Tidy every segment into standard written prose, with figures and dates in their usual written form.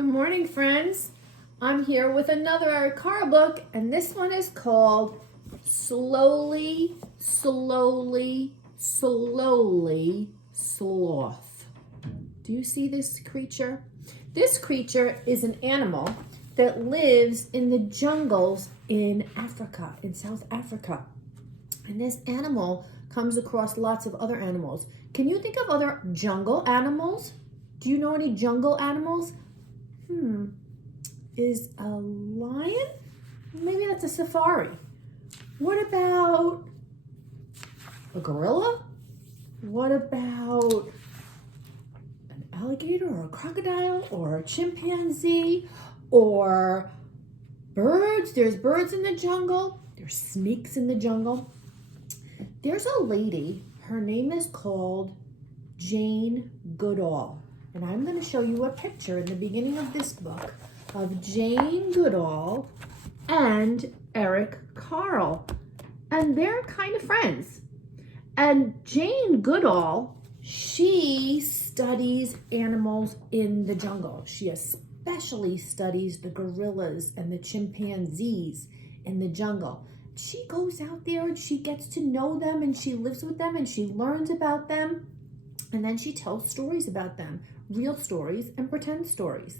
Good morning, friends. I'm here with another Eric Carle book, and this one is called Slowly, Slowly, Slowly, Sloth. Do you see this creature? This creature is an animal that lives in the jungles in Africa, in South Africa. And this animal comes across lots of other animals. Can you think of other jungle animals? Do you know any jungle animals? Is a lion? Maybe that's a safari. What about a gorilla? What about an alligator or a crocodile or a chimpanzee or birds? There's birds in the jungle. There's snakes in the jungle. There's a lady, her name is called Jane Goodall. And I'm going to show you a picture in the beginning of this book of Jane Goodall and Eric Carle. And they're kind of friends. And Jane Goodall, she studies animals in the jungle. She especially studies the gorillas and the chimpanzees in the jungle. She goes out there and she gets to know them and she lives with them and she learns about them. And then she tells stories about them, real stories and pretend stories.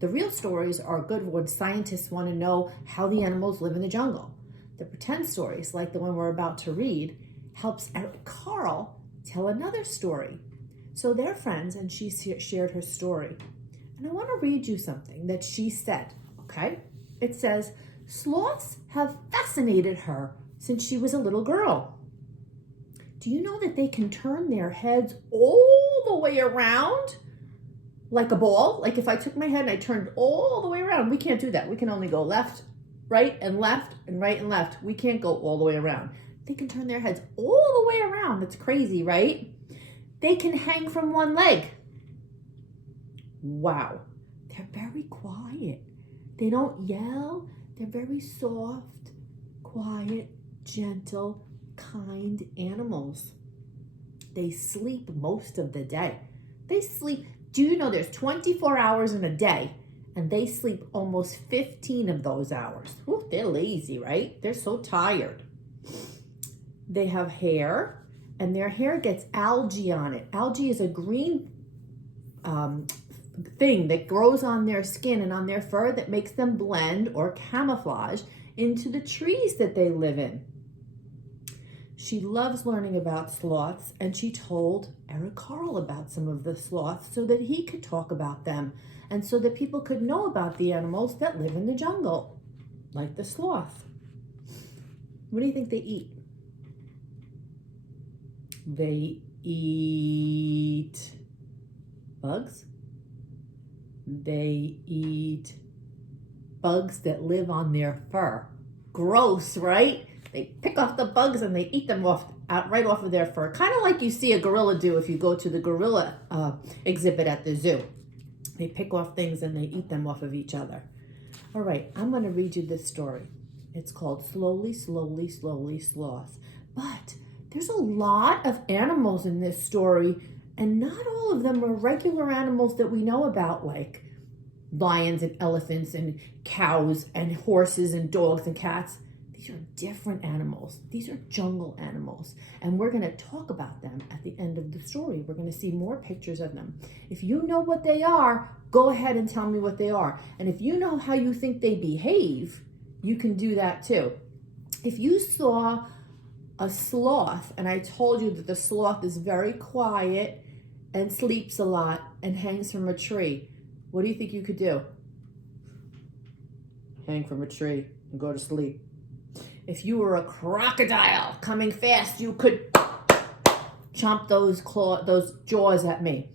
The real stories are good when scientists want to know how the animals live in the jungle. The pretend stories, like the one we're about to read, helps Eric Carle tell another story. So they're friends and she shared her story. And I want to read you something that she said, okay? It says, sloths have fascinated her since she was a little girl. Do you know that they can turn their heads all the way around like a ball? Like if I took my head and I turned all the way around, we can't do that. We can only go left, right, and left, and right and left. We can't go all the way around. They can turn their heads all the way around. That's crazy, right? They can hang from one leg. Wow. They're very quiet. They don't yell. They're very soft, quiet, gentle, kind animals. They sleep most of the day. They sleep, do you know there's 24 hours in a day and they sleep almost 15 of those hours. Ooh, they're lazy, right? They're so tired. They have hair and their hair gets algae on it. Algae is a green thing that grows on their skin and on their fur that makes them blend or camouflage into the trees that they live in. She loves learning about sloths, and she told Eric Carle about some of the sloths so that he could talk about them and so that people could know about the animals that live in the jungle, like the sloth. What do you think they eat? They eat bugs. They eat bugs that live on their fur. Gross, right? They pick off the bugs and they eat them right off of their fur. Kind of like you see a gorilla do if you go to the gorilla exhibit at the zoo. They pick off things and they eat them off of each other. All right, I'm going to read you this story. It's called Slowly, Slowly, Slowly, Sloth. But there's a lot of animals in this story, and not all of them are regular animals that we know about, like lions and elephants and cows and horses and dogs and cats. These are different animals. These are jungle animals. And we're going to talk about them at the end of the story. We're going to see more pictures of them. If you know what they are, go ahead and tell me what they are. And if you know how you think they behave, you can do that too. If you saw a sloth, and I told you that the sloth is very quiet and sleeps a lot and hangs from a tree, what do you think you could do? Hang from a tree and go to sleep. If you were a crocodile coming fast, you could chomp those jaws at me.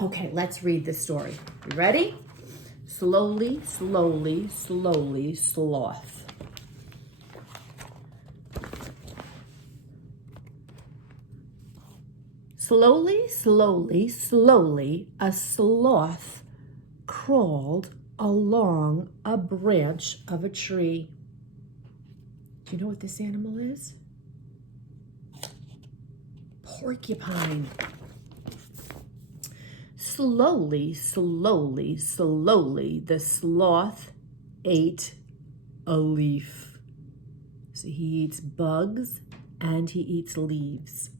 Okay, let's read this story. You ready? Slowly, slowly, slowly, sloth. Slowly, slowly, slowly, a sloth crawled along a branch of a tree. Do you know what this animal is? Porcupine. Slowly, slowly, slowly, the sloth ate a leaf. So he eats bugs and he eats leaves.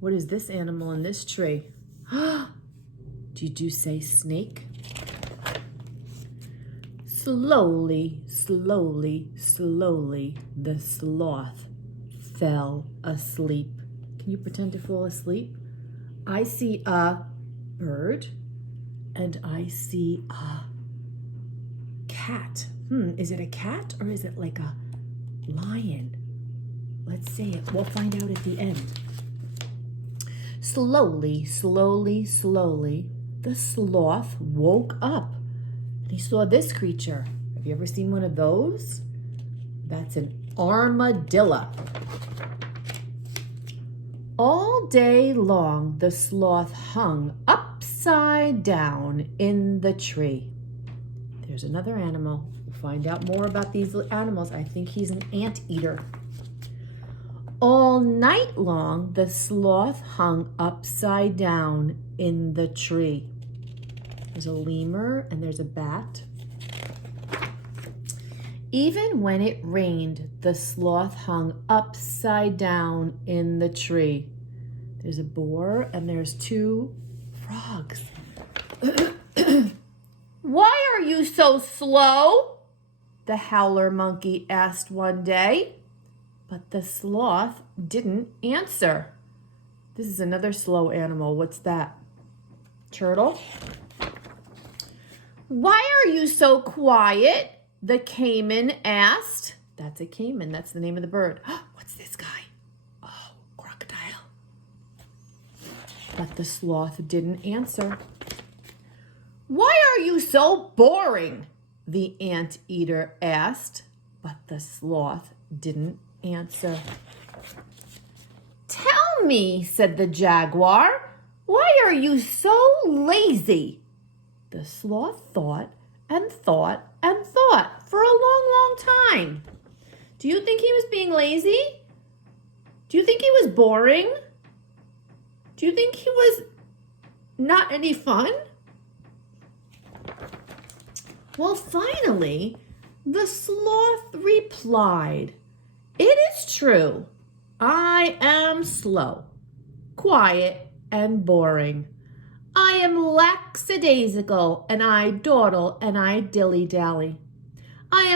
What is this animal in this tree? Did you say snake? Slowly, slowly, slowly, the sloth fell asleep. Can you pretend to fall asleep? I see a bird and I see a cat. Is it a cat or is it like a lion? Let's say it. We'll find out at the end. Slowly, slowly, slowly, the sloth woke up. And he saw this creature. Have you ever seen one of those? That's an armadillo. All day long, the sloth hung upside down in the tree. There's another animal. We'll find out more about these animals. I think he's an anteater. All night long, the sloth hung upside down in the tree. There's a lemur and there's a bat. Even when it rained, the sloth hung upside down in the tree. There's a boar and there's two frogs. Why are you so slow? The howler monkey asked one day. But the sloth didn't answer. This is another slow animal. What's that? Turtle? Why are you so quiet? The caiman asked. That's a caiman. That's the name of the bird. What's this guy? Oh, crocodile. But the sloth didn't answer. Why are you so boring? The anteater asked. But the sloth didn't answer. Tell me, said the jaguar, why are you so lazy? The sloth thought and thought and thought for a long, long time. Do you think he was being lazy? Do you think he was boring? Do you think he was not any fun? Well, finally, the sloth replied, it is true. I am slow, quiet, and boring. I am lackadaisical, and I dawdle, and I dilly-dally. I am